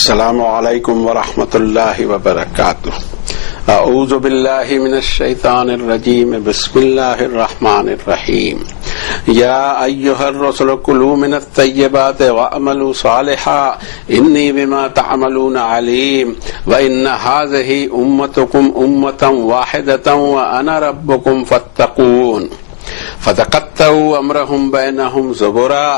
السلام علیکم ورحمۃ اللہ وبرکاتہ۔ اعوذ باللہ من الشیطان الرجیم، بسم اللہ الرحمن الرحیم۔ یا ایھا الرسل کلوا من الطیبات واعملوا صالحا انی بما تعملون علیم وان هذه امتکم امۃ واحدۃ وانا ربکم فاتقون۔ فتقطعوا امرهم بینہم زبرا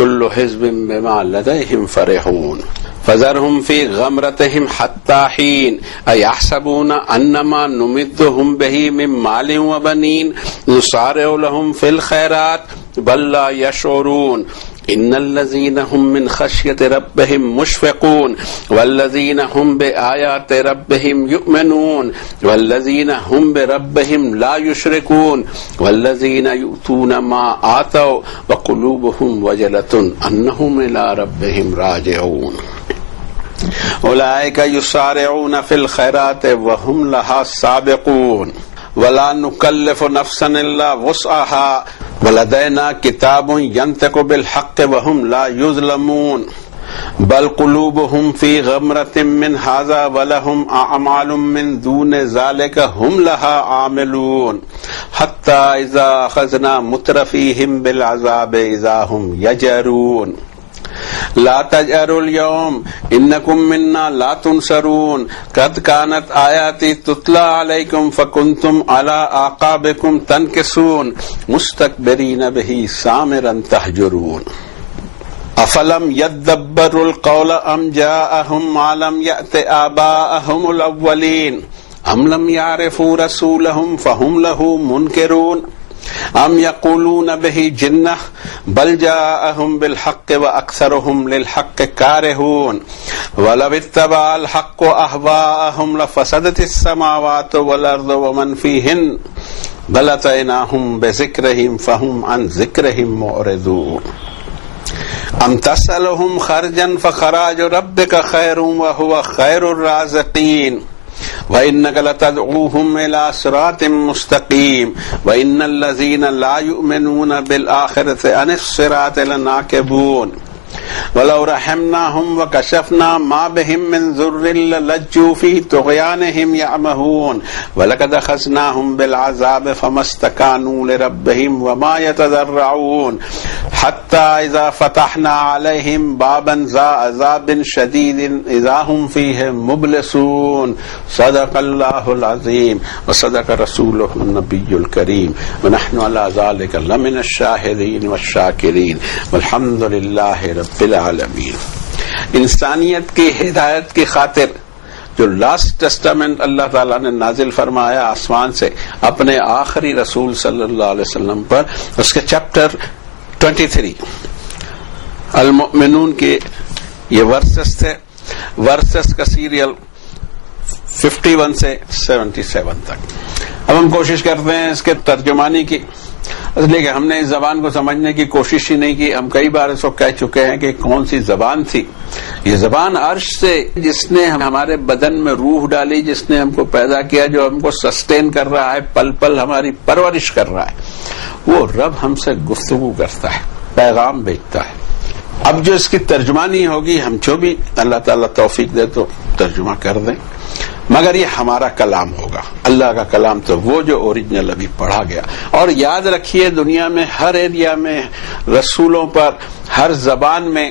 کل حزب بما لدیہم فرحون۔ فذرهم في غمرتهم حتى حين أيحسبون أنما نمدهم به من مال وبنين نسارع لهم في الخيرات بل لا يشعرون إن الذين هم من خشية ربهم مشفقون والذين هم بآيات ربهم يؤمنون والذين هم بربهم لا يشركون والذين يؤتون ما آتوا وقلوبهم وجلة أنهم إلى ربهم راجعون اولئک یسارعون فی الخیرات وهم لها سابقون ولا نکلف نفسا الا وسعها ولدینا کتاب ینطق بالحق وهم لا یظلمون بل قلوبهم فی غمرۃ من هذا ولهم اعمال من دون ذلك هم لها عاملون حتی اذا اخذنا مترفیهم بالعذاب اذا هم یجرون لا تجأروا اليوم انکم منا لا تنصرون قد كانت آیاتی تتلی علیکم فکنتم علی اعقابکم تنکصون مستکبرین به سامرا تهجرون افلم یدبروا القول ام جاءهم ما لم یأت آباءهم الاولین ام لم یعرفوا رسولهم فهم له منکرون ام یقولون به جنہ بل جاءهم بالحق واکثرهم للحق کارہون ولو اتبع الحق اہواءهم لفسدت السماوات والارض ومن فیہن بل اتیناهم بذکرہم فهم عن ذکرہم معرضون ام تسألهم خرجا فخراج ربک خیر وهو خیر الرازقین وَإِنَّكَ لَتَدْعُوهُمْ إِلَى صِرَاطٍ مُسْتَقِيمٍ وَإِنَّ الَّذِينَ لَا يُؤْمِنُونَ بِالْآخِرَةِ عَنِ الصِّرَاطِ لَنَاكِبُونَ وَلَوْ رَحِمْنَاهُمْ وَكَشَفْنَا مَا بِهِمْ مِنْ ضُرٍّ لَلَجُّوا فِي طُغْيَانِهِمْ يَعْمَهُونَ وَلَقَدْ أَخَذْنَاهُمْ بِالْعَذَابِ فَمَا اسْتَكَانُوا لِرَبِّهِمْ وَمَا يَتَضَرَّعُونَ حَتَّى إِذَا فَتَحْنَا عَلَيْهِمْ بَابًا ذَا عَذَابٍ شَدِيدٍ إِذَا هُمْ فِيهِ مُبْلِسُونَ صدق الله العظيم وصدق رسوله النبي الكريم ونحن على ذلك لمن الشاهدين والشاكرين والحمد لله رب العالمین۔ انسانیت کی ہدایت کی خاطر جو لاسٹ ٹیسٹامنٹ اللہ تعالیٰ نے نازل فرمایا آسمان سے اپنے آخری رسول صلی اللہ علیہ وسلم پر، اس کے چیپٹر 23 المؤمنون کے یہ ورسز تھے، ورسز کا سیریل 51 سے 77 تک۔ اب ہم کوشش کرتے ہیں اس کے ترجمانی کی، اس لیے کہ ہم نے اس زبان کو سمجھنے کی کوشش ہی نہیں کی۔ ہم کئی بار اس کو کہہ چکے ہیں کہ کون سی زبان تھی یہ زبان، عرش سے جس نے ہمارے بدن میں روح ڈالی، جس نے ہم کو پیدا کیا، جو ہم کو سسٹین کر رہا ہے، پل پل ہماری پرورش کر رہا ہے، وہ رب ہم سے گفتگو کرتا ہے، پیغام بھیجتا ہے۔ اب جو اس کی ترجمانی ہوگی، ہم جو بھی اللہ تعالیٰ توفیق دے تو ترجمہ کر دیں، مگر یہ ہمارا کلام ہوگا، اللہ کا کلام تو وہ جو اوریجنل ابھی پڑھا گیا۔ اور یاد رکھیے دنیا میں ہر ایریا میں رسولوں پر ہر زبان میں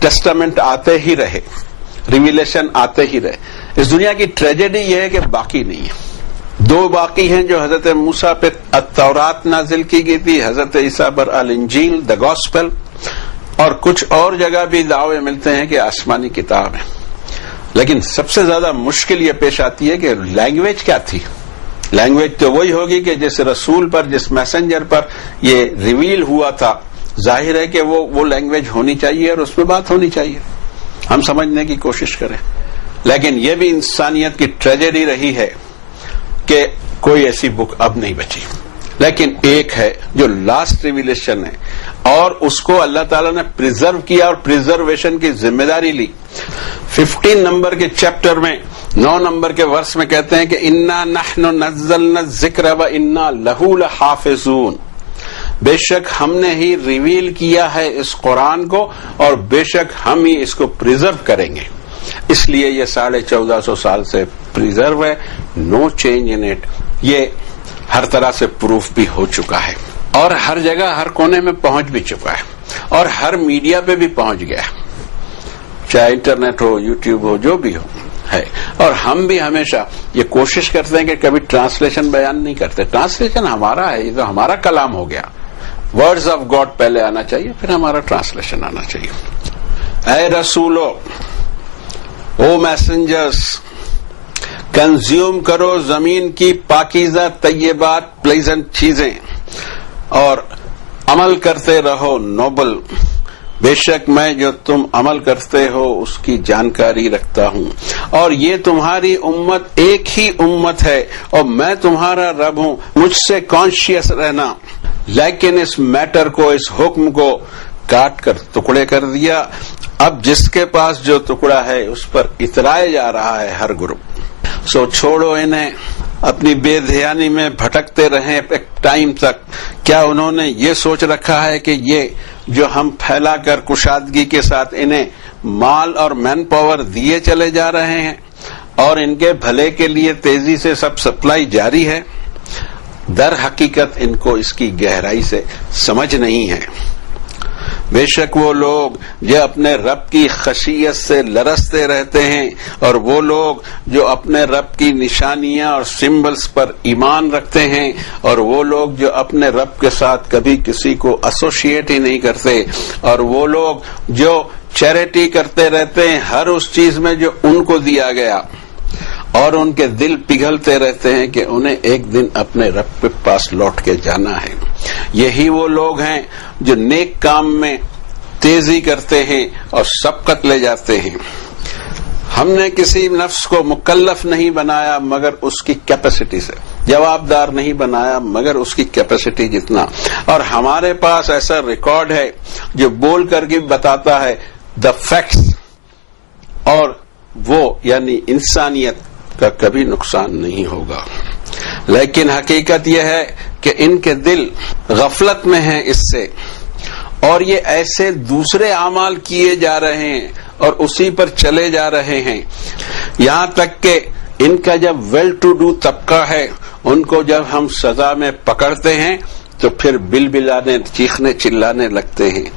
ٹیسٹامنٹ آتے ہی رہے، ریویلیشن آتے ہی رہے۔ اس دنیا کی ٹریجڈی یہ ہے کہ باقی نہیں ہے۔ دو باقی ہیں جو حضرت موسیٰ پہ التورات نازل کی گئی تھی، حضرت عیسیٰ پر الانجیل دا گاسپل، اور کچھ اور جگہ بھی دعوے ملتے ہیں کہ آسمانی کتاب ہے۔ لیکن سب سے زیادہ مشکل یہ پیش آتی ہے کہ لینگویج کیا تھی۔ لینگویج تو وہی ہوگی کہ جس رسول پر، جس میسنجر پر یہ ریویل ہوا تھا، ظاہر ہے کہ وہ لینگویج ہونی چاہیے اور اس میں بات ہونی چاہیے، ہم سمجھنے کی کوشش کریں۔ لیکن یہ بھی انسانیت کی ٹریجڈی رہی ہے کہ کوئی ایسی بک اب نہیں بچی، لیکن ایک ہے جو لاسٹ ریویلیشن ہے، اور اس کو اللہ تعالیٰ نے پریزرو کیا اور پریزرویشن کی ذمہ داری لی۔ 15 نمبر کے چیپٹر میں 9 نمبر کے ورس میں کہتے ہیں کہ انا نحن نزلنا الذکر وانا لہ لحافظون، بے شک ہم نے ہی ریویل کیا ہے اس قرآن کو اور بے شک ہم ہی اس کو پریزرو کریں گے. اس لیے یہ 1450 سال سے پریزرو ہے. نو چینج ان اٹ. یہ ہر طرح سے پروف بھی ہو چکا ہے اور ہر جگہ ہر کونے میں پہنچ بھی چکا ہے اور ہر میڈیا پہ بھی پہنچ گیا ہے, چاہے انٹرنیٹ ہو, یوٹیوب ہو, جو بھی ہو ہے. اور ہم بھی ہمیشہ یہ کوشش کرتے ہیں کہ کبھی ٹرانسلیشن بیان نہیں کرتے. ٹرانسلیشن ہمارا ہے, یہ تو ہمارا کلام ہو گیا. ورڈز آف گاڈ پہلے آنا چاہیے, پھر ہمارا ٹرانسلیشن آنا چاہیے. اے رسولو, او میسنجرز, کنزیوم کرو زمین کی پاکیزہ طیبات پلیزنٹ چیزیں اور عمل کرتے رہو نوبل. بے شک میں جو تم عمل کرتے ہو اس کی جانکاری رکھتا ہوں اور یہ تمہاری امت ایک ہی امت ہے اور میں تمہارا رب ہوں. مجھ سے کانشیس رہنا. لیکن اس میٹر کو, اس حکم کو کاٹ کر ٹکڑے کر دیا. اب جس کے پاس جو ٹکڑا ہے اس پر اترائے جا رہا ہے ہر گروپ. سو چھوڑو انہیں, اپنی بے دھیانی میں بھٹکتے رہیں ایک ٹائم تک. کیا انہوں نے یہ سوچ رکھا ہے کہ یہ جو ہم پھیلا کر کشادگی کے ساتھ انہیں مال اور مین پاور دیے چلے جا رہے ہیں اور ان کے بھلے کے لیے تیزی سے سب سپلائی جاری ہے؟ در حقیقت ان کو اس کی گہرائی سے سمجھ نہیں ہے. بے شک وہ لوگ جو اپنے رب کی خشیت سے لرزتے رہتے ہیں اور وہ لوگ جو اپنے رب کی نشانیاں اور سمبلز پر ایمان رکھتے ہیں اور وہ لوگ جو اپنے رب کے ساتھ کبھی کسی کو ایسوسیٹ ہی نہیں کرتے اور وہ لوگ جو چیریٹی کرتے رہتے ہیں ہر اس چیز میں جو ان کو دیا گیا اور ان کے دل پگھلتے رہتے ہیں کہ انہیں ایک دن اپنے رب کے پاس لوٹ کے جانا ہے. یہی وہ لوگ ہیں جو نیک کام میں تیزی کرتے ہیں اور سبقت لے جاتے ہیں. ہم نے کسی نفس کو مکلف نہیں بنایا مگر اس کی کیپیسٹی سے, جواب دار نہیں بنایا مگر اس کی کیپیسٹی جتنا. اور ہمارے پاس ایسا ریکارڈ ہے جو بول کر کے بتاتا ہے دا فیکٹس, اور وہ یعنی انسانیت کا کبھی نقصان نہیں ہوگا. لیکن حقیقت یہ ہے کہ ان کے دل غفلت میں ہیں اس سے اور یہ ایسے دوسرے اعمال کیے جا رہے ہیں اور اسی پر چلے جا رہے ہیں. یہاں تک کہ ان کا جب ویل ٹو ڈو طبقہ ہے ان کو جب ہم سزا میں پکڑتے ہیں تو پھر بل بلانے, چیخنے چلانے لگتے ہیں.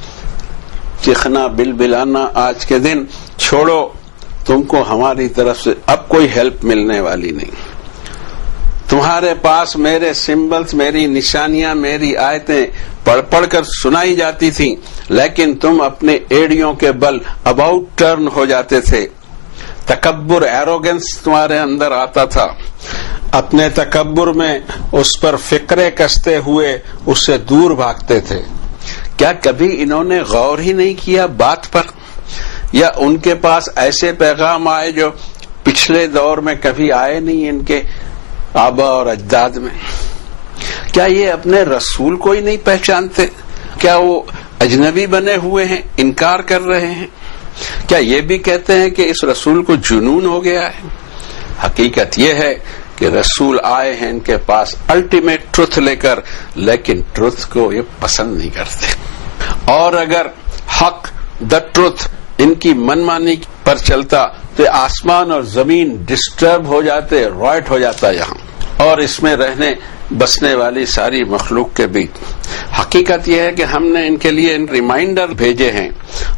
چیخنا بل بلانا آج کے دن چھوڑو, تم کو ہماری طرف سے اب کوئی ہیلپ ملنے والی نہیں. تمہارے پاس میرے سمبلز, میری نشانیاں, میری آیتیں پڑھ پڑھ کر سنائی جاتی تھیں لیکن تم اپنے ایڑیوں کے بل اباؤٹ ٹرن ہو جاتے تھے. تکبر, ایروگنس تمہارے اندر آتا تھا. اپنے تکبر میں اس پر فکرے کستے ہوئے اس سے دور بھاگتے تھے. کیا کبھی انہوں نے غور ہی نہیں کیا بات پر, یا ان کے پاس ایسے پیغام آئے جو پچھلے دور میں کبھی آئے نہیں ان کے آبا اور اجداد میں؟ کیا یہ اپنے رسول کو ہی نہیں پہچانتے؟ کیا وہ اجنبی بنے ہوئے ہیں, انکار کر رہے ہیں؟ کیا یہ بھی کہتے ہیں کہ اس رسول کو جنون ہو گیا ہے؟ حقیقت یہ ہے کہ رسول آئے ہیں ان کے پاس الٹیمیٹ ٹروتھ لے کر, لیکن ٹروتھ کو یہ پسند نہیں کرتے. اور اگر حق, دا ٹروتھ, ان کی منمانی پر چلتا تو آسمان اور زمین ڈسٹرب ہو جاتے, رائٹ ہو جاتا یہاں اور اس میں رہنے بسنے والی ساری مخلوق کے بیچ. حقیقت یہ ہے کہ ہم نے ان کے لیے ریمائنڈر بھیجے ہیں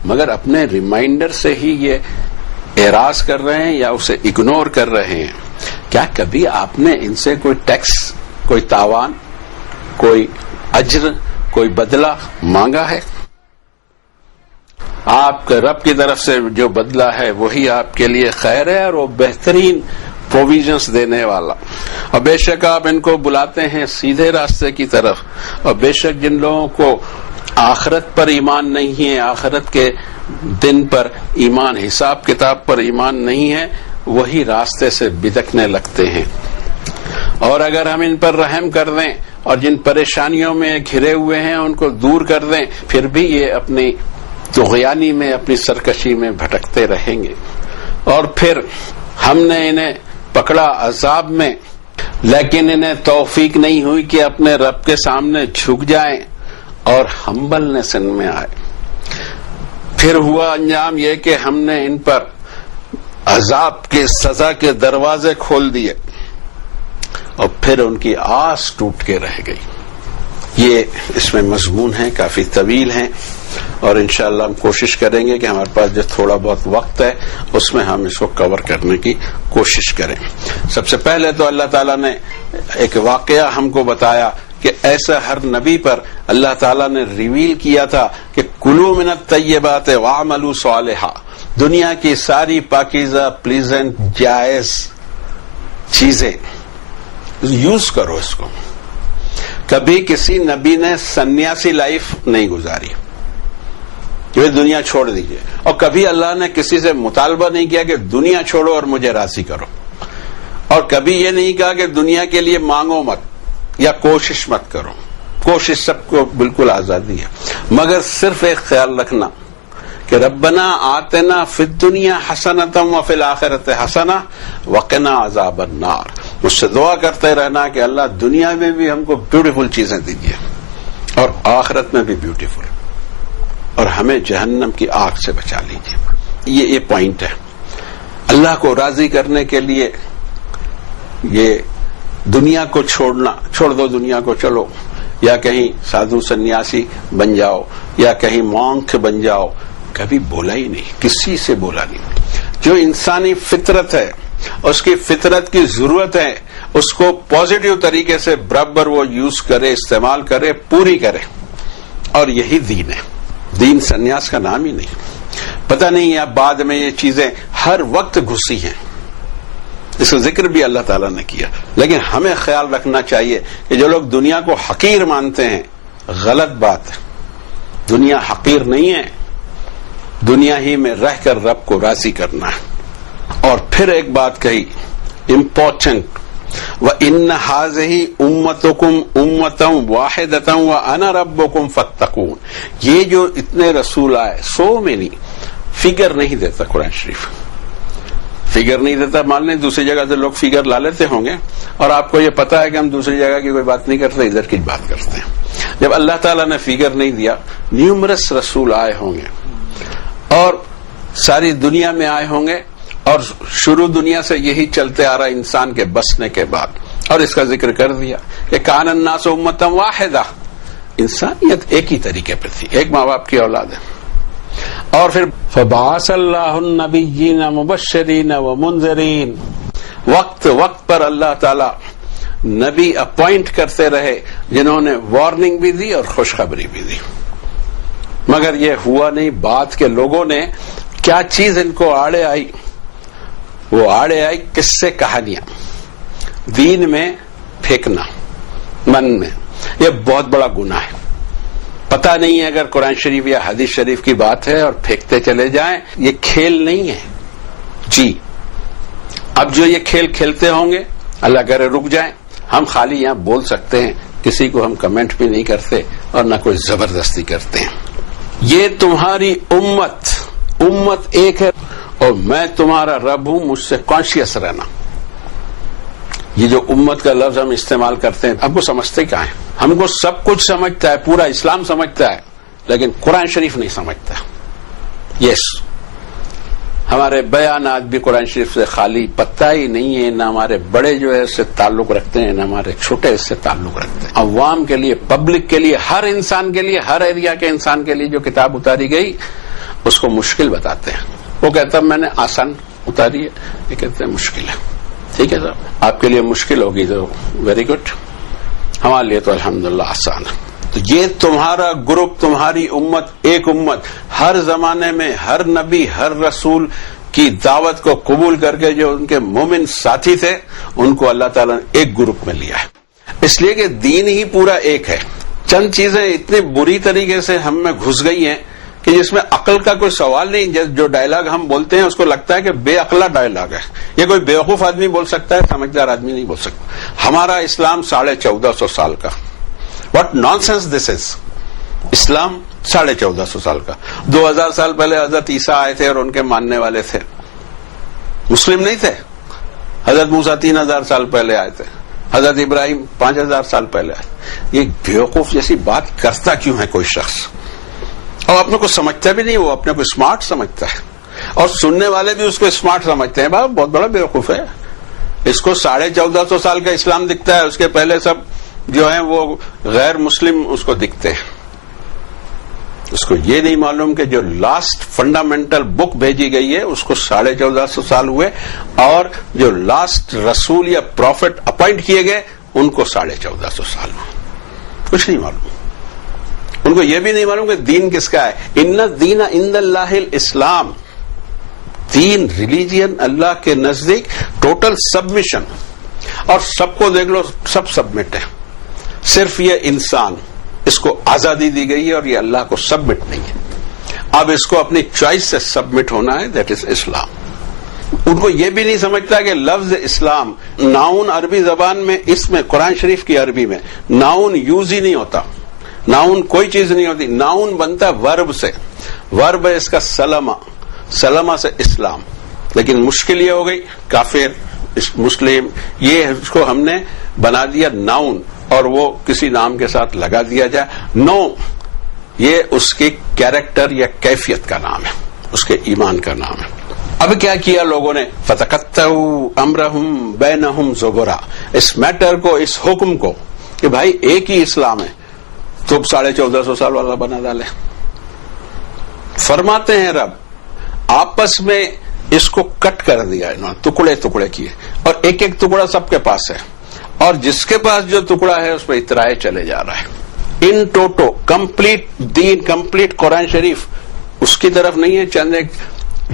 مگر اپنے ریمائنڈر سے ہی یہ اعراض کر رہے ہیں یا اسے اگنور کر رہے ہیں. کیا کبھی آپ نے ان سے کوئی ٹیکس, کوئی تاوان, کوئی اجر, کوئی بدلہ مانگا ہے؟ آپ کے رب کی طرف سے جو بدلہ ہے وہی آپ کے لیے خیر ہے اور وہ بہترین پروویژنز دینے والا. اور بے شک آپ ان کو بلاتے ہیں سیدھے راستے کی طرف, اور بے شک جن لوگوں کو آخرت پر ایمان نہیں ہے, آخرت کے دن پر ایمان, حساب کتاب پر ایمان نہیں ہے, وہی راستے سے بدکنے لگتے ہیں. اور اگر ہم ان پر رحم کر دیں اور جن پریشانیوں میں گھرے ہوئے ہیں ان کو دور کر دیں, پھر بھی یہ اپنی طغیانی میں, اپنی سرکشی میں بھٹکتے رہیں گے. اور پھر ہم نے انہیں پکڑا عذاب میں, لیکن انہیں توفیق نہیں ہوئی کہ اپنے رب کے سامنے جھک جائیں اور ہمبلنس ان میں آئے. پھر ہوا انجام یہ کہ ہم نے ان پر عذاب کے سزا کے دروازے کھول دیے اور پھر ان کی آس ٹوٹ کے رہ گئی. یہ اس میں مضمون ہے، کافی طویل ہیں، اور انشاءاللہ ہم کوشش کریں گے کہ ہمارے پاس جو تھوڑا بہت وقت ہے اس میں ہم اس کو کور کرنے کی کوشش کریں. سب سے پہلے تو اللہ تعالیٰ نے ایک واقعہ ہم کو بتایا کہ ایسا ہر نبی پر اللہ تعالیٰ نے ریویل کیا تھا کہ کلوا من الطیبات واعملوا صالحا، دنیا کی ساری پاکیزہ پلیزنٹ جائز چیزیں یوز کرو. اس کو کبھی کسی نبی نے سنیاسی لائف نہیں گزاری کہ دنیا چھوڑ دیجئے، اور کبھی اللہ نے کسی سے مطالبہ نہیں کیا کہ دنیا چھوڑو اور مجھے راضی کرو، اور کبھی یہ نہیں کہا کہ دنیا کے لیے مانگو مت یا کوشش مت کرو. کوشش سب کو بالکل آزادی ہے، مگر صرف ایک خیال رکھنا کہ ربنا آتنا فی الدنیا حسنۃ وفی الآخرۃ حسنہ وقنا عذاب النار. مجھ سے دعا کرتے رہنا کہ اللہ دنیا میں بھی ہم کو بیوٹیفل چیزیں دیجیے اور آخرت میں بھی بیوٹیفل، اور ہمیں جہنم کی آگ سے بچا لیجیے. یہ پوائنٹ ہے. اللہ کو راضی کرنے کے لیے یہ دنیا کو چھوڑ دو، دنیا کو چلو، یا کہیں سادھو سنیاسی بن جاؤ یا کہیں مونک بن جاؤ، کبھی بولا ہی نہیں، کسی سے بولا نہیں. جو انسانی فطرت ہے، اس کی فطرت کی ضرورت ہے، اس کو پازیٹیو طریقے سے برابر وہ یوز کرے، استعمال کرے، پوری کرے، اور یہی دین ہے. دین سنیاس کا نام ہی نہیں. پتہ نہیں ہے بعد میں یہ چیزیں ہر وقت گھسی ہیں، اس کا ذکر بھی اللہ تعالیٰ نے کیا، لیکن ہمیں خیال رکھنا چاہیے کہ جو لوگ دنیا کو حقیر مانتے ہیں، غلط بات ہے. دنیا حقیر نہیں ہے، دنیا ہی میں رہ کر رب کو راضی کرنا ہے. اور پھر ایک بات کہی امپورٹنٹ، وَإِنَّ هَٰذِهِ أُمَّتُكُمْ أُمَّةً وَاحِدَةً وَأَنَا رَبُّكُمْ فَاتَّقُونَ. یہ جو اتنے رسول آئے، سو میں نہیں، فگر نہیں دیتا قرآن شریف، فگر نہیں دیتا. مان لیں دوسری جگہ سے لوگ فگر لا لیتے ہوں گے، اور آپ کو یہ پتا ہے کہ ہم دوسری جگہ کی کوئی بات نہیں کرتے، ادھر کی بات کرتے ہیں. جب اللہ تعالیٰ نے فگر نہیں دیا، نیومرس رسول آئے ہوں گے اور ساری دنیا میں آئے ہوں گے، اور شروع دنیا سے یہی چلتے آ رہا انسان کے بسنے کے بعد، اور اس کا ذکر کر دیا کہ کان الناس امۃ واحدہ، انسانیت ایک ہی طریقے پر تھی، ایک ماں باپ کی اولاد ہے. اور پھر فبعث اللہ النبیین مبشرین ومنذرین، وقت وقت پر اللہ تعالی نبی اپوائنٹ کرتے رہے جنہوں نے وارننگ بھی دی اور خوشخبری بھی دی. مگر یہ ہوا نہیں. بات کے لوگوں نے کیا چیز ان کو آڑے آئی، وہ آڑے آئی قصے کہانیاں، دین میں پھینکنا من میں. یہ بہت بڑا گناہ ہے. پتہ نہیں ہے اگر قرآن شریف یا حدیث شریف کی بات ہے اور پھینکتے چلے جائیں، یہ کھیل نہیں ہے جی. اب جو یہ کھیل کھیلتے ہوں گے اللہ کرے رک جائیں. ہم خالی یہاں بول سکتے ہیں، کسی کو ہم کمنٹ بھی نہیں کرتے اور نہ کوئی زبردستی کرتے ہیں. یہ تمہاری امت ایک ہے اور میں تمہارا رب ہوں، مجھ سے کانشیس رہنا. یہ جو امت کا لفظ ہم استعمال کرتے ہیں، اب کو سمجھتے کیا ہے؟ ہم کو سب کچھ سمجھتا ہے، پورا اسلام سمجھتا ہے، لیکن قرآن شریف نہیں سمجھتا. یس، ہمارے بیانات بھی قرآن شریف سے خالی پتہ ہی نہیں ہے. نہ ہمارے بڑے جو ہے اس سے تعلق رکھتے ہیں، نہ ہمارے چھوٹے اس سے تعلق رکھتے ہیں. عوام کے لیے، پبلک کے لیے، ہر انسان کے لیے، ہر ایریا کے انسان کے لیے جو کتاب اتاری گئی اس کو مشکل بتاتے ہیں. وہ کہتا ہے میں نے آسان اتاری ہے، یہ کہتے ہیں مشکل ہے. ٹھیک ہے صاحب، آپ کے لیے مشکل ہوگی تو ویری گڈ، ہمارے لیے تو الحمدللہ آسان ہے. تو یہ تمہارا گروپ، تمہاری امت ایک امت، ہر زمانے میں ہر نبی ہر رسول کی دعوت کو قبول کر کے جو ان کے مومن ساتھی تھے ان کو اللہ تعالیٰ نے ایک گروپ میں لیا ہے. اس لیے کہ دین ہی پورا ایک ہے. چند چیزیں اتنی بری طریقے سے ہم میں گھس گئی ہیں کہ جس میں عقل کا کوئی سوال نہیں. جو ڈائلاگ ہم بولتے ہیں اس کو لگتا ہے کہ بے عقلا ڈائلاگ ہے، یہ کوئی بیوقوف آدمی بول سکتا ہے، سمجھدار آدمی نہیں بول سکتا. ہمارا اسلام 1450 سال کا، واٹ نان سینس دس از. اسلام 1450 سال کا. 2000 سال پہلے حضرت عیسیٰ آئے تھے اور ان کے ماننے والے تھے، مسلم نہیں تھے. حضرت موسیٰ 3000 سال پہلے آئے تھے، حضرت ابراہیم 5000 سال پہلے آئے. یہ بیوقوف جیسی بات کرتا کیوں ہے کوئی شخص؟ اور اپنے کو سمجھتا بھی نہیں، وہ اپنے کو اسمارٹ سمجھتا ہے، اور سننے والے بھی اس کو اسمارٹ سمجھتے ہیں. بہت بڑا بیوقوف ہے. اس کو 1450 سال کا اسلام دکھتا ہے، اس کے پہلے سب جو ہیں وہ غیر مسلم اس کو دکھتے ہیں. اس کو یہ نہیں معلوم کہ جو لاسٹ فنڈامنٹل بک بھیجی گئی ہے اس کو 1450 سال ہوئے، اور جو لاسٹ رسول یا پروفٹ اپوائنٹ کیے گئے ان کو 1450 سال ہوئے. کچھ نہیں معلوم. ان کو یہ بھی نہیں معلوم کہ دین کس کا ہے. ان الدین عند اللہ الاسلام. دین، ریلیجین اللہ کے نزدیک ٹوٹل سبمیشن. اور سب کو دیکھ لو، سب سبمٹ ہے. صرف یہ انسان، اس کو آزادی دی گئی ہے اور یہ اللہ کو سبمٹ نہیں ہے. اب اس کو اپنی چوائس سے سبمٹ ہونا ہے، دیٹ از اسلام. ان کو یہ بھی نہیں سمجھتا کہ لفظ اسلام ناؤن عربی زبان میں، اس میں قرآن شریف کی عربی میں ناؤن یوز ہی نہیں ہوتا. ناؤن کوئی چیز نہیں ہوتی. ناؤن بنتا ہے ورب سے. ورب ہے اس کا سلمہ، سلمہ سے اسلام. لیکن مشکل یہ ہو گئی، کافر، مسلم، یہ اس کو ہم نے بنا دیا ناؤن، اور وہ کسی نام کے ساتھ لگا دیا جائے. نو، یہ اس کی کیریکٹر یا کیفیت کا نام ہے، اس کے ایمان کا نام ہے. اب کیا کیا لوگوں نے؟ فَتَقَطَّعُوا أَمْرَهُمْ بَيْنَهُمْ زُبُرًا. اس میٹر کو، اس حکم کو کہ بھائی ایک ہی اسلام ہے، تو 1450 سال والا بنا ڈالے. فرماتے ہیں رب آپس میں اس کو کٹ کر دیا انہوں نے، ٹکڑے ٹکڑے کیے، اور ایک ایک ٹکڑا سب کے پاس ہے، اور جس کے پاس جو ٹکڑا ہے اس پہ اترائے چلے جا رہا ہے. ان ٹوٹو کمپلیٹ دین، کمپلیٹ قرآن شریف اس کی طرف نہیں ہے. چند ایک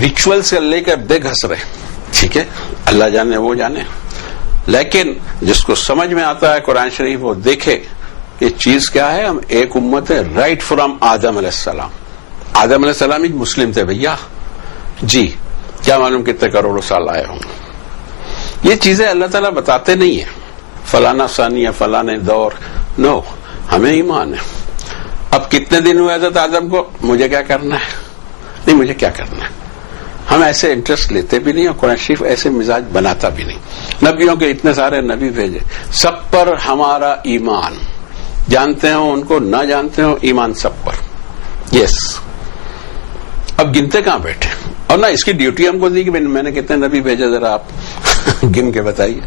ریچول سے لے کر بے گھس رہے. ٹھیک ہے، اللہ جانے وہ جانے. لیکن جس کو سمجھ میں آتا ہے قرآن شریف، وہ دیکھے کہ چیز کیا ہے. ہم ایک امت ہے، رائٹ فرام آدم علیہ السلام. آدم علیہ السلام ہی مسلم تھے بھیا جی. کیا معلوم کتنے کروڑوں سال آئے ہوں. یہ چیزیں اللہ تعالیٰ بتاتے نہیں ہیں فلانا ثانیہ فلانے دور. نو، ہمیں ایمان ہے. اب کتنے دن ہوئے حضرت آدم کو؟ مجھے کیا کرنا ہے؟ نہیں، مجھے کیا کرنا ہے. ہم ایسے انٹرسٹ لیتے بھی نہیں، اور قرآن شریف ایسے مزاج بناتا بھی نہیں. نبیوں کے اتنے سارے نبی بھیجے، سب پر ہمارا ایمان. جانتے ہوں ان کو، نہ جانتے ہوں، ایمان سب پر. یس. اب گنتے کہاں بیٹھے؟ اور نہ اس کی ڈیوٹی ہم کو دی کہ میں نے کتنے نبی بھیجے، ذرا آپ گن کے بتائیے.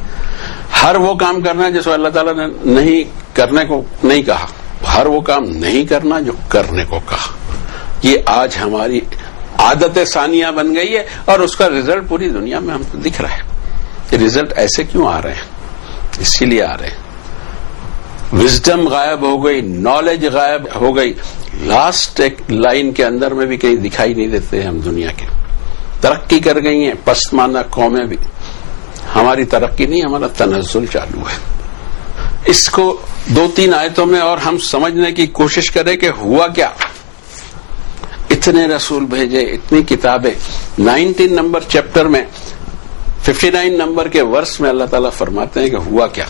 ہر وہ کام کرنا ہے جس کو اللہ تعالیٰ نے نہیں کرنے کو نہیں کہا. ہر وہ کام نہیں کرنا جو کرنے کو کہا. یہ آج ہماری عادت ثانیہ بن گئی ہے، اور اس کا رزلٹ پوری دنیا میں ہم کو دکھ رہا ہے. یہ رزلٹ ایسے کیوں آ رہے ہیں؟ اسی لیے آ رہے ہیں. وزڈم غائب ہو گئی، نالج غائب ہو گئی. لاسٹ ایک لائن کے اندر میں بھی کہیں دکھائی نہیں دیتے ہم دنیا کے. ترقی کر گئی ہیں پسماندہ قومیں بھی. ہماری ترقی نہیں، ہمارا تنزل چالو ہے. اس کو 2-3 آیتوں میں اور ہم سمجھنے کی کوشش کریں کہ ہوا کیا. اتنے رسول بھیجے، اتنی کتابیں. 19 نمبر چیپٹر میں 59 نمبر کے ورس میں اللہ تعالیٰ فرماتے ہیں کہ ہوا کیا.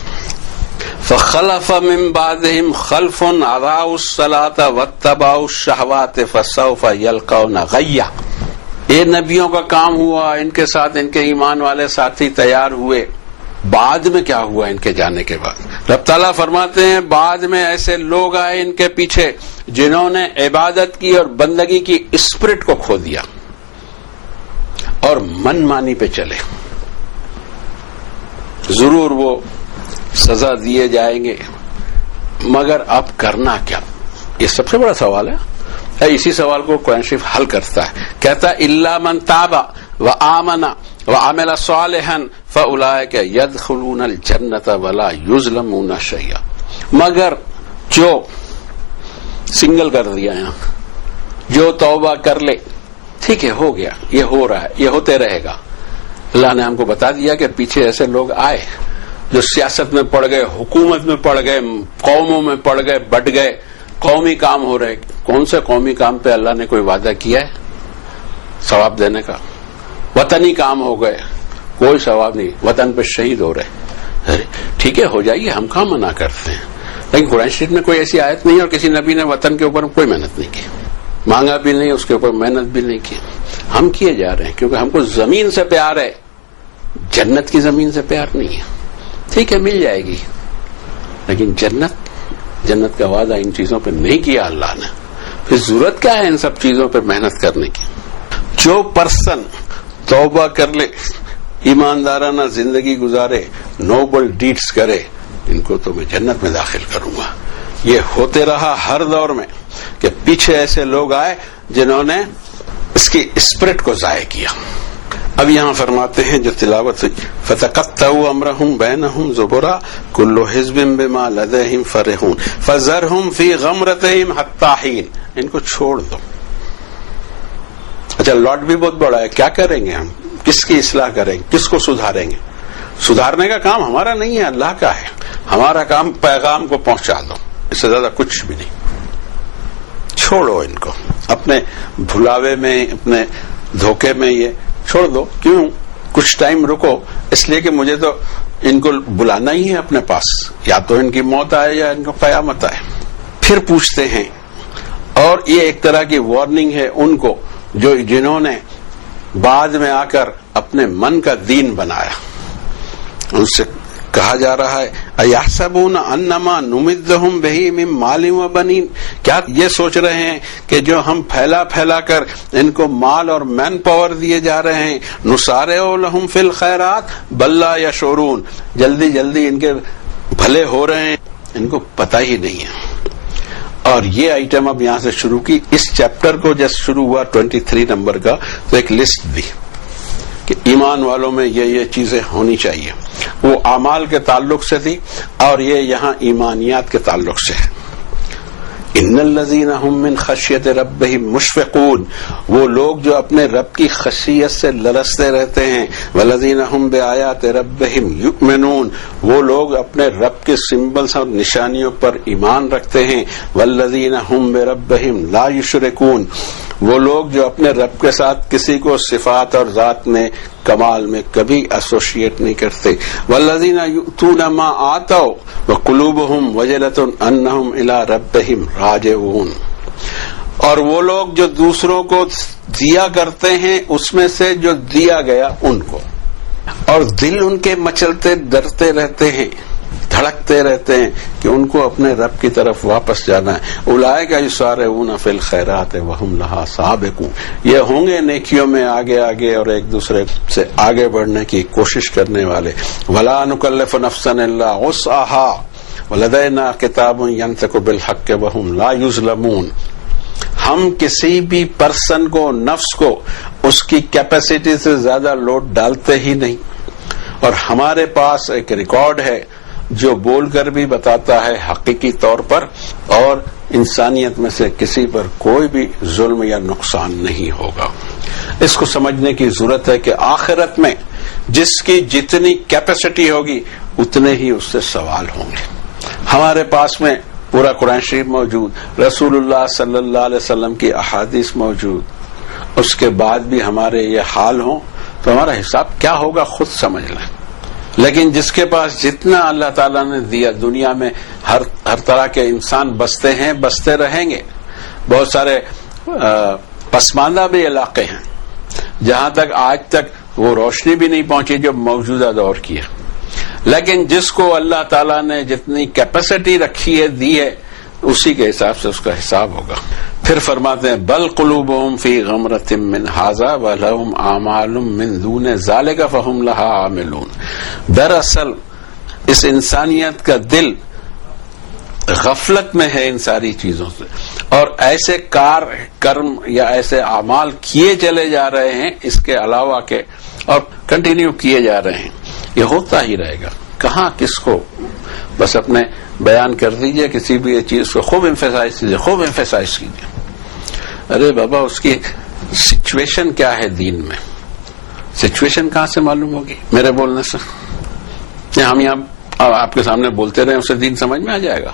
فخلف من بعدهم خلف اضاعوا الصلاة واتبعوا الشهوات فسوف يلقون غيا. یہ نبیوں کا کام ہوا، ان کے ساتھ ان کے ایمان والے ساتھی تیار ہوئے. بعد میں کیا ہوا ان کے جانے کے بعد؟ رب تعالیٰ فرماتے ہیں بعد میں ایسے لوگ آئے ان کے پیچھے جنہوں نے عبادت کی اور بندگی کی اسپرٹ کو کھو دیا اور من مانی پہ چلے. ضرور وہ سزا دیے جائیں گے، مگر اب کرنا کیا؟ یہ سب سے بڑا سوال ہے. اسی سوال کو قرآن شریف حل کرتا ہے. کہتا ہے الا من تاب وآمن وعمل صالحا فاولئک يدخلون الجنۃ ولا یظلمون شیئا. مگر جو سنگل کر دیا یہاں، جو توبہ کر لے، ٹھیک ہے، ہو گیا، یہ ہو رہا ہے، یہ ہوتے رہے گا. اللہ نے ہم کو بتا دیا کہ پیچھے ایسے لوگ آئے جو سیاست میں پڑ گئے، حکومت میں پڑ گئے، قوموں میں پڑ گئے، بٹ گئے. قومی کام ہو رہے. کون سے قومی کام پہ اللہ نے کوئی وعدہ کیا ہے ثواب دینے کا؟ وطنی کام ہو گئے، کوئی ثواب نہیں. وطن پہ شہید ہو رہے. ٹھیک ہے، ہو جائیے، ہم کہاں منع کرتے ہیں. لیکن قرآن شریف میں کوئی ایسی آیت نہیں، اور کسی نبی نے وطن کے اوپر کوئی محنت نہیں کی، مانگا بھی نہیں، اس کے اوپر محنت بھی نہیں کی. ہم کیے جا رہے ہیں کیونکہ ہم کو زمین سے پیار ہے، جنت کی زمین سے پیار نہیں ہے. ٹھیک ہے مل جائے گی، لیکن جنت کا وعدہ ان چیزوں پہ نہیں کیا اللہ نے، پھر ضرورت کیا ہے ان سب چیزوں پہ محنت کرنے کی؟ جو پرسن توبہ کر لے، ایماندارانہ زندگی گزارے، نوبل ڈیڈز کرے، ان کو تو میں جنت میں داخل کروں گا۔ یہ ہوتے رہا ہر دور میں کہ پیچھے ایسے لوگ آئے جنہوں نے اس کی اسپرٹ کو ضائع کیا۔ اب یہاں فرماتے ہیں جو تلاوت ہوئی، فَتَقَطَّعُوا أَمْرَهُمْ بَيْنَهُمْ زُبُرًا كُلُّ حِزْبٍ بِمَا لَدَيْهِمْ فَرِحُونَ فَذَرْهُمْ فِي غَمْرَتِهِمْ حَتَّىٰ حِينٍ، ان کو چھوڑ دو۔ اچھا لاٹ بھی بہت بڑا ہے، کیا کریں گے ہم؟ کس کی اصلاح کریں گے؟ کس کو سدھاریں گے؟ سدھارنے کا کام ہمارا نہیں ہے، اللہ کا ہے۔ ہمارا کام پیغام کو پہنچا دو، اس سے زیادہ کچھ بھی نہیں۔ چھوڑو ان کو، اپنے بھلاوے میں، اپنے دھوکے میں یہ چھوڑ دو۔ کیوں؟ کچھ ٹائم رکو، اس لیے کہ مجھے تو ان کو بلانا ہی ہے اپنے پاس، یا تو ان کی موت آئے یا ان کو قیامت آئے۔ پھر پوچھتے ہیں، اور یہ ایک طرح کی وارننگ ہے ان کو جنہوں نے بعد میں آ کر اپنے من کا دین بنایا۔ ان سے کہا جا رہا ہے اَيَحْسَبُونَ أَنَّمَا نُمِدُّهُمْ بِهِ مِن مَالٍ وَبَنِينَ، کیا یہ سوچ رہے ہیں کہ جو ہم پھیلا کر ان کو مال اور مین پاور دیے جا رہے ہیں، نُسَارِعُ لَهُمْ فِي الْخَيْرَاتِ بَل لَّا يَشْعُرُونَ، جلدی ان کے بھلے ہو رہے ہیں، ان کو پتہ ہی نہیں ہے۔ اور یہ آئٹم اب یہاں سے شروع کی، اس چیپٹر کو جب شروع ہوا 23 نمبر کا، تو ایک لسٹ دی کہ ایمان والوں میں یہ چیزیں ہونی چاہیے۔ وہ اعمال کے تعلق سے تھی، اور یہ یہاں ایمانیات کے تعلق سے ہے۔ ان الذین هم من خشیت ربهم مشفقون، وہ لوگ جو اپنے رب کی خشیت سے لرزتے رہتے ہیں۔ والذین هم بآیات ربهم یؤمنون، وہ لوگ اپنے رب کے سمبلز اور نشانیوں پر ایمان رکھتے ہیں۔ والذین هم بربهم لا یشرکون، وہ لوگ جو اپنے رب کے ساتھ کسی کو صفات اور ذات میں، کمال میں کبھی ایسوشیٹ نہیں کرتے۔ والذین یؤتون ما آتوا وقلوبهم وجلۃ انہم الی ربہم راجعون، اور وہ لوگ جو دوسروں کو دیا کرتے ہیں اس میں سے جو دیا گیا ان کو، اور دل ان کے مچلتے ڈرتے رہتے ہیں، دھڑکتے رہتے ہیں کہ ان کو اپنے رب کی طرف واپس جانا ہے۔ اولئک یسارعون فی الخیرات وہم لہا سابقون، یہ ہوں گے نیکیوں میں آگے اور ایک دوسرے سے آگے بڑھنے کی کوشش کرنے والے۔ ولا نکلف نفسا الا وسعها ولدینا کتاب ینطق بالحق وہم لا یظلمون، ہم کسی بھی پرسن کو، نفس کو، اس کی کیپیسٹی سے زیادہ لوڈ ڈالتے ہی نہیں، اور ہمارے پاس ایک ریکارڈ ہے جو بول کر بھی بتاتا ہے حقیقی طور پر، اور انسانیت میں سے کسی پر کوئی بھی ظلم یا نقصان نہیں ہوگا۔ اس کو سمجھنے کی ضرورت ہے کہ آخرت میں جس کی جتنی کیپیسٹی ہوگی اتنے ہی اس سے سوال ہوں گے۔ ہمارے پاس میں پورا قرآن شریف موجود، رسول اللہ صلی اللہ علیہ وسلم کی احادیث موجود، اس کے بعد بھی ہمارے یہ حال ہوں تو ہمارا حساب کیا ہوگا خود سمجھ لیں۔ لیکن جس کے پاس جتنا اللہ تعالیٰ نے دیا، دنیا میں ہر طرح کے انسان بستے ہیں، بستے رہیں گے۔ بہت سارے پسماندہ بھی علاقے ہیں جہاں تک آج تک وہ روشنی بھی نہیں پہنچی جو موجودہ دور کی ہے، لیکن جس کو اللہ تعالیٰ نے جتنی کیپیسٹی رکھی ہے، دی ہے، اسی کے حساب سے اس کا حساب ہوگا۔ پھر فرماتے ہیں بل قلوبهم فی غمرۃ من ھذا ولہم اعمال من دون ذلک فہم لہا عاملون، دراصل اس انسانیت کا دل غفلت میں ہے ان ساری چیزوں سے، اور ایسے کرم یا ایسے اعمال کیے چلے جا رہے ہیں اس کے علاوہ کے، اور کنٹینیو کیے جا رہے ہیں۔ یہ ہوتا ہی رہے گا، کہاں کس کو، بس اپنے بیان کر دیجئے کسی بھی چیز کو، خوب ایمفیسائز کیجئے۔ ارے بابا اس کی سچویشن کیا ہے دین میں، سچویشن کہاں سے معلوم ہوگی میرے بولنے سے؟ ہم یہاں آپ کے سامنے بولتے رہے، اسے دین سمجھ میں آ جائے گا؟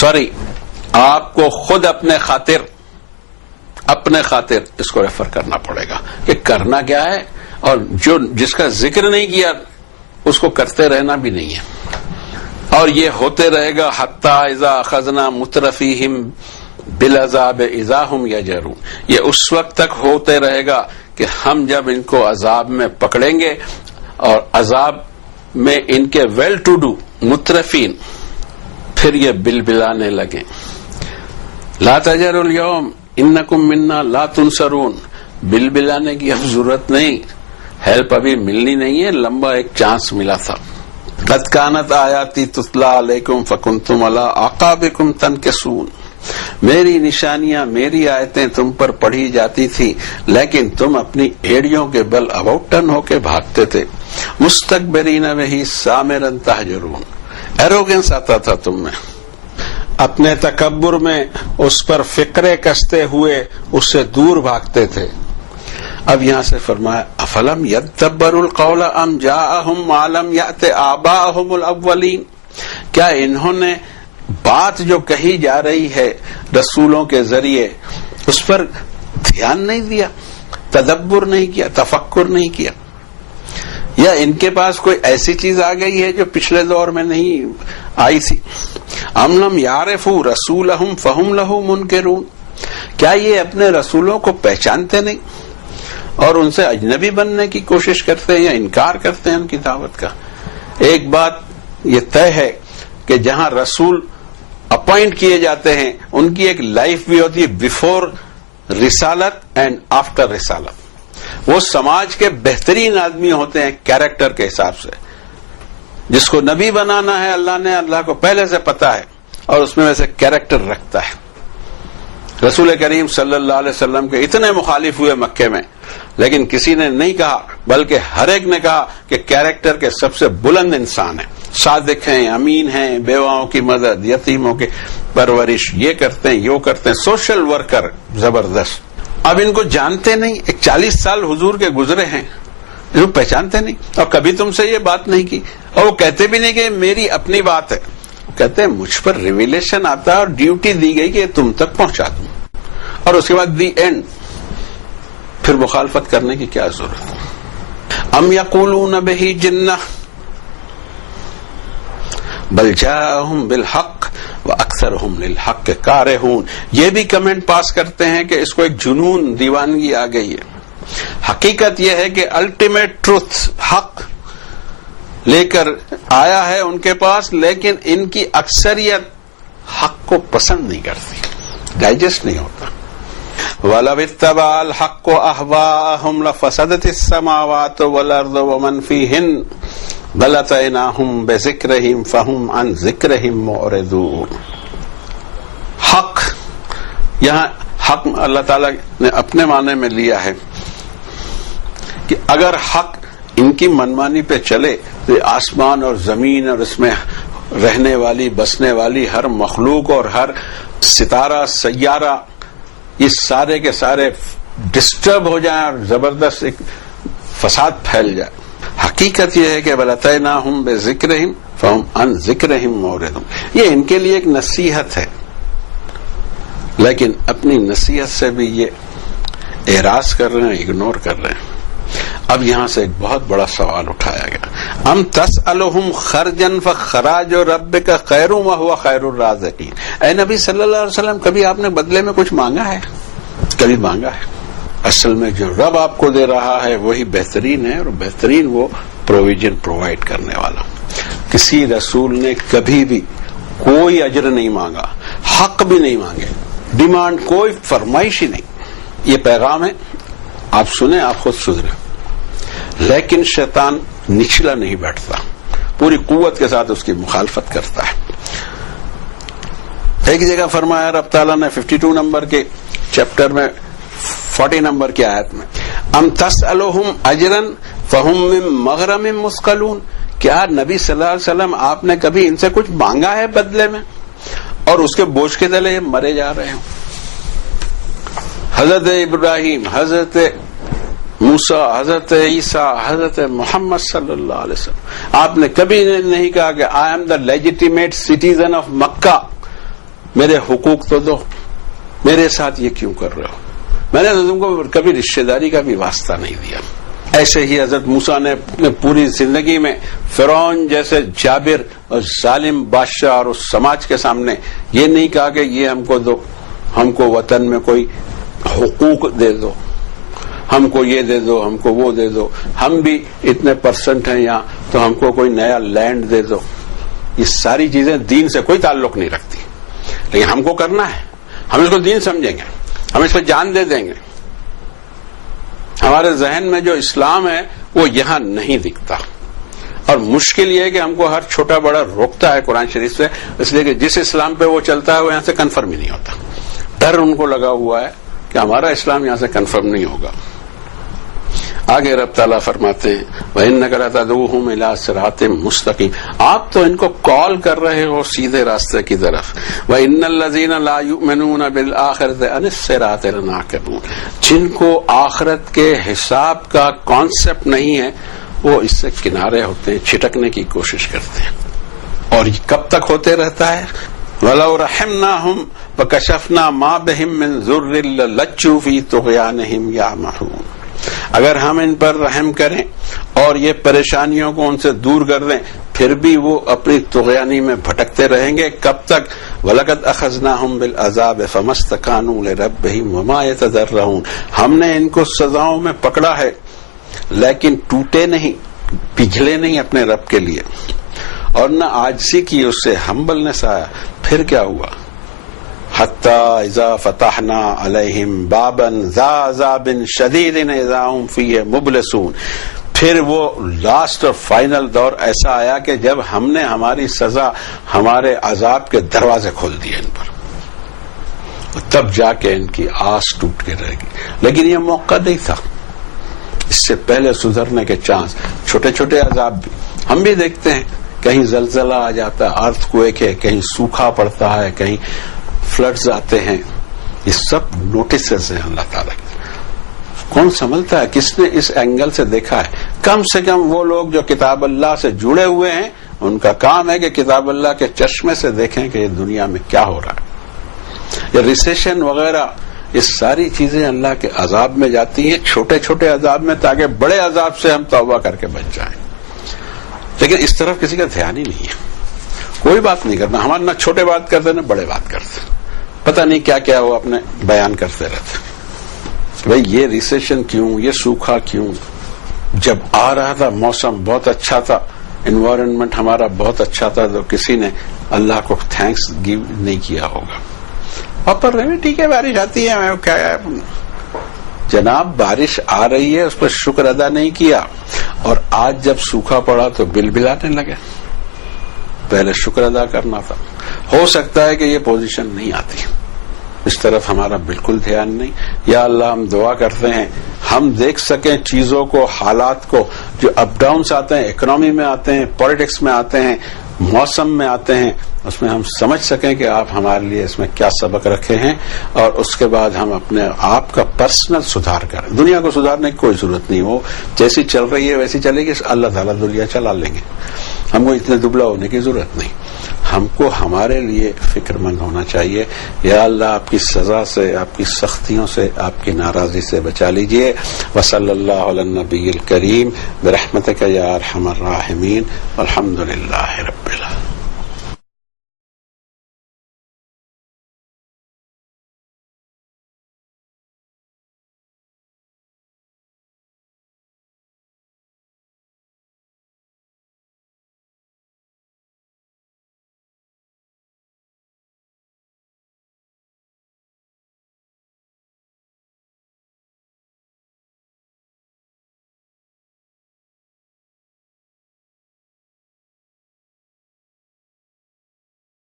سوری، آپ کو خود اپنے خاطر اس کو ریفر کرنا پڑے گا کہ کرنا کیا ہے، اور جس کا ذکر نہیں کیا اس کو کرتے رہنا بھی نہیں ہے۔ اور یہ ہوتے رہے گا حتی اذا اخذنا مترفیہم بالعذاب اذا ہم یجرون، یہ اس وقت تک ہوتے رہے گا کہ ہم جب ان کو عذاب میں پکڑیں گے، اور عذاب میں ان کے ویل ٹو ڈو مترفین پھر یہ بلبلانے لگے. لا تجروا اليوم انکم منا لا تنصرون. بلبلانے کی اب ضرورت نہیں، ہیلپ ابھی ملنی نہیں ہے، لمبا ایک چانس ملا تھا. قد کانت آیاتی تتلی علیکم فکنتم علی اعقابکم تنکصون. میری نشانیاں، میری آیتیں تم پر پڑھی جاتی تھی لیکن تم اپنی ایڑیوں کے بل ابوٹن ہو کے بھاگتے تھے. مستکبرین بہ سامرا تہجرون. ایروگنس آتا تھا تم میں، اپنے تکبر میں اس پر فکرے کستے ہوئے اس سے دور بھاگتے تھے. اب یہاں سے فرمایا افلم یدبروا القول ام جاءہم ما لم یأت آباءہم الاولین. کیا انہوں نے بات جو کہی جا رہی ہے رسولوں کے ذریعے اس پر دھیان نہیں دیا، تدبر نہیں کیا، تفکر نہیں کیا؟ یا ان کے پاس کوئی ایسی چیز آ گئی ہے جو پچھلے دور میں نہیں آئی تھی؟ ام لم یعرفوا رسولہم فہم لہ منکرون. کیا یہ اپنے رسولوں کو پہچانتے نہیں اور ان سے اجنبی بننے کی کوشش کرتے ہیں یا انکار کرتے ہیں ان کی دعوت کا؟ ایک بات یہ طے ہے کہ جہاں رسول اپوائنٹ کیے جاتے ہیں ان کی ایک لائف بھی ہوتی ہے بیفور رسالت اینڈ آفٹر رسالت. وہ سماج کے بہترین آدمی ہوتے ہیں کیریکٹر کے حساب سے. جس کو نبی بنانا ہے اللہ نے، اللہ کو پہلے سے پتا ہے اور اس میں ویسے کیریکٹر رکھتا ہے. رسول کریم صلی اللہ علیہ وسلم کے اتنے مخالف ہوئے مکے میں لیکن کسی نے نہیں کہا، بلکہ ہر ایک نے کہا کہ کیریکٹر کے سب سے بلند انسان ہیں، صادق ہیں، امین ہیں، بیواؤں کی مدد، یتیموں کی پرورش، یہ کرتے ہیں، یہ کرتے ہیں، سوشل ورکر زبردست. اب ان کو جانتے نہیں، 40 سال حضور کے گزرے ہیں، ان کو پہچانتے نہیں اور کبھی تم سے یہ بات نہیں کی. اور وہ کہتے بھی نہیں کہ میری اپنی بات ہے، کہتے ہیں مجھ پر ریویلیشن آتا ہے اور ڈیوٹی دی گئی کہ تم تک پہنچا دوں، اور اس کے بعد دی اینڈ. پھر مخالفت کرنے کی کیا ضرورت ہے؟ ام یقولون بہ جنہ بل جاءہم بالحق واکثرہم للحق کارہون. یہ بھی کمنٹ پاس کرتے ہیں کہ اس کو ایک جنون، دیوانگی آ گئی ہے. حقیقت یہ ہے کہ الٹیمیٹ ٹروتھ، حق لے کر آیا ہے ان کے پاس، لیکن ان کی اکثریت حق کو پسند نہیں کرتی، ڈائجسٹ نہیں ہوتا. وَلَوِ اتَّبَعَ الْحَقُّ أَهْوَاءَهُمْ لَفَسَدَتِ السَّمَاوَاتُ وَالْأَرْضُ وَمَنْ فِيهِنَّ بَلْ أَتَيْنَاهُمْ بِذِكْرِهِمْ فَهُمْ عَنْ ذِكْرِهِمْ مُعْرِضُونَ. حق، یہاں حق اللہ تعالیٰ نے اپنے معنی میں لیا ہے کہ اگر حق ان کی منمانی پہ چلے تو آسمان اور زمین اور اس میں رہنے والی، بسنے والی ہر مخلوق اور ہر ستارہ، سیارہ، یہ سارے کے سارے ڈسٹرب ہو جائیں اور زبردست ایک فساد پھیل جائے. حقیقت یہ ہے کہ بل اتیناہم بذکرہم فہم عن ذکرہم معرضون. یہ ان کے لیے ایک نصیحت ہے لیکن اپنی نصیحت سے بھی یہ اعراض کر رہے ہیں، اگنور کر رہے ہیں. اب یہاں سے ایک بہت بڑا سوال اٹھایا گیا. ام تسألہم خرجا فخراج ربک خیر وہو خیر الرازقین. اے نبی صلی اللہ علیہ وسلم، کبھی آپ نے بدلے میں کچھ مانگا ہے؟ کبھی مانگا ہے؟ اصل میں جو رب آپ کو دے رہا ہے وہی بہترین ہے، اور بہترین وہ پروویژن پرووائڈ کرنے والا. کسی رسول نے کبھی بھی کوئی اجر نہیں مانگا، حق بھی نہیں مانگے، ڈیمانڈ، کوئی فرمائش ہی نہیں. یہ پیغام ہے، آپ سنیں، آپ خود سدھریں. لیکن شیطان نچلا نہیں بیٹھتا، پوری قوت کے ساتھ اس کی مخالفت کرتا ہے. ایک جگہ فرمایا رب تعالیٰ نے 52 نمبر کے چیپٹر میں 40 نمبر کی آیت میں، ام تسألہم اجرا فہم من مغرم مثقلون. کیا نبی صلی اللہ علیہ وسلم آپ نے کبھی ان سے کچھ مانگا ہے بدلے میں اور اس کے بوجھ کے تلے مرے جا رہے ہوں؟ حضرت ابراہیم، حضرت موسیٰ، حضرت عیسیٰ، حضرت محمد صلی اللہ علیہ وسلم، آپ نے کبھی نہیں کہا کہ I am the legitimate citizen of Mecca, میرے حقوق تو دو، میرے ساتھ یہ کیوں کر رہے ہو؟ میں نے تم کو کبھی رشتہ داری کا بھی واسطہ نہیں دیا. ایسے ہی حضرت موسیٰ نے اپنے پوری زندگی میں فرعون جیسے جابر اور ظالم بادشاہ اور اس سماج کے سامنے یہ نہیں کہا کہ یہ ہم کو دو، ہم کو وطن میں کوئی حقوق دے دو، ہم کو یہ دے دو، ہم کو وہ دے دو، ہم بھی اتنے پرسنٹ ہیں یہاں تو ہم کو کوئی نیا لینڈ دے دو. یہ ساری چیزیں دین سے کوئی تعلق نہیں رکھتی، لیکن ہم کو کرنا ہے. ہم اس کو دین سمجھیں گے، ہم اس کو جان دے دیں گے. ہمارے ذہن میں جو اسلام ہے وہ یہاں نہیں دکھتا، اور مشکل یہ ہے کہ ہم کو ہر چھوٹا بڑا روکتا ہے قرآن شریف سے، اس لیے کہ جس اسلام پہ وہ چلتا ہے وہ یہاں سے کنفرم ہی نہیں ہوتا. ڈر ان کو لگا ہوا ہے کہ ہمارا اسلام یہاں سے کنفرم نہیں ہوگا. آگے رب تعالیٰ فرماتے ہیں وَإِنَّكَ لَتَدْعُوهُمْ إِلَىٰ صِرَاطٍ مُسْتَقِيمٍ، آپ تو ان کو کال کر رہے ہو سیدھے راستے کی طرف. وَإِنَّ الَّذِينَ لَا يُؤْمِنُونَ بِالْآخِرَةِ عَنِ الصِّرَاطِ لَنَاكِبُونَ، جن کو آخرت کے حساب کا کانسیپٹ نہیں ہے وہ اس سے کنارے ہوتے ہیں، چھٹکنے کی کوشش کرتے ہیں. اور یہ کب تک ہوتے رہتا ہے؟ وَلَوْ رَحِمْنَاهُمْ وَكَشَفْنَا مَا بِهِم مِّن ضُرٍّ لَّلَجُّوا فِي طُغْيَانِهِمْ يَعْمَهُونَ، اگر ہم ان پر رحم کریں اور یہ پریشانیوں کو ان سے دور کر دیں پھر بھی وہ اپنی طغیانی میں بھٹکتے رہیں گے. کب تک؟ وَلَقَدْ أَخَذْنَاهُمْ بِالْعَذَابِ فَمَا اسْتَكَانُوا لِرَبِّهِمْ وَمَا يَتَضَرَّعُونَ، ہم نے ان کو سزاؤں میں پکڑا ہے لیکن ٹوٹے نہیں، پگھلے نہیں اپنے رب کے لیے، اور نہ عاجزی کی اس سے، ہمبلنس آیا. پھر کیا ہوا؟ حَتَّى إِذَا فَتَحْنَا عَلَيْهِمْ بَابًا ذَا عَذَابٍ شَدِيدٍ إِذَا هُمْ فِيهِ مُبْلِسُونَ، پھر وہ لاسٹ اور فائنل دور ایسا آیا کہ جب ہم نے ہماری سزا، ہمارے عذاب کے دروازے کھول دیے ان پر، تب جا کے ان کی آس ٹوٹ کے رہے گی. لیکن یہ موقع نہیں تھا، اس سے پہلے سدھرنے کے چانس. چھوٹے چھوٹے عذاب بھی ہم بھی دیکھتے ہیں، کہیں زلزلہ آ جاتا ہے، ارتھ کویک ہے، کہیں سوکھا پڑتا ہے، کہیں فلڈز آتے ہیں. یہ سب نوٹسز ہیں اللہ تعالیٰ کے. کون سنبھلتا ہے؟ کس نے اس اینگل سے دیکھا ہے؟ کم سے کم وہ لوگ جو کتاب اللہ سے جڑے ہوئے ہیں ان کا کام ہے کہ کتاب اللہ کے چشمے سے دیکھیں کہ یہ دنیا میں کیا ہو رہا ہے. یہ ریسیشن وغیرہ یہ ساری چیزیں اللہ کے عذاب میں جاتی ہیں، چھوٹے چھوٹے عذاب میں، تاکہ بڑے عذاب سے ہم توبہ کر کے بچ جائیں. لیکن اس طرف کسی کا دھیان ہی نہیں ہے. کوئی بات نہیں کرنا، ہمارے نہ چھوٹے بات کرتے نہ بڑے بات کرتے، پتہ نہیں کیا کیا وہ اپنے بیان کرتے رہتے. بھئی یہ ریسیشن کیوں، یہ سوکھا کیوں؟ جب آ رہا تھا موسم بہت اچھا تھا، انوائرنمنٹ ہمارا بہت اچھا تھا، تو کسی نے اللہ کو تھینکس گیو نہیں کیا ہوگا. اور پر ٹھیک ہے بارش آتی ہے، میں کیا جناب بارش آ رہی ہے اس پر شکر ادا نہیں کیا، اور آج جب سوکھا پڑا تو بل بلانے لگے. پہلے شکر ادا کرنا تھا. ہو سکتا ہے کہ یہ پوزیشن نہیں آتی، اس طرف ہمارا بالکل دھیان نہیں. یا اللہ ہم دعا کرتے ہیں ہم دیکھ سکیں چیزوں کو، حالات کو، جو اپ ڈاؤنس آتے ہیں، اکنامی میں آتے ہیں، پالیٹکس میں آتے ہیں، موسم میں آتے ہیں، اس میں ہم سمجھ سکیں کہ آپ ہمارے لیے اس میں کیا سبق رکھے ہیں، اور اس کے بعد ہم اپنے آپ کا پرسنل سدھار کریں. دنیا کو سدھارنے کی کوئی ضرورت نہیں، وہ جیسی چل رہی ہے ویسی چلے گی، اللہ تعالیٰ دنیا چلا لیں گے. ہم کو اتنے دبلا ہونے کی ضرورت نہیں. ہم کو ہمارے لیے فکر مند ہونا چاہیے. یا اللہ آپ کی سزا سے، آپ کی سختیوں سے، آپ کی ناراضی سے بچا لیجئے. وصلی اللہ علی النبی الکریم برحمتک یا ارحم الراحمین والحمد للہ رب العالمین.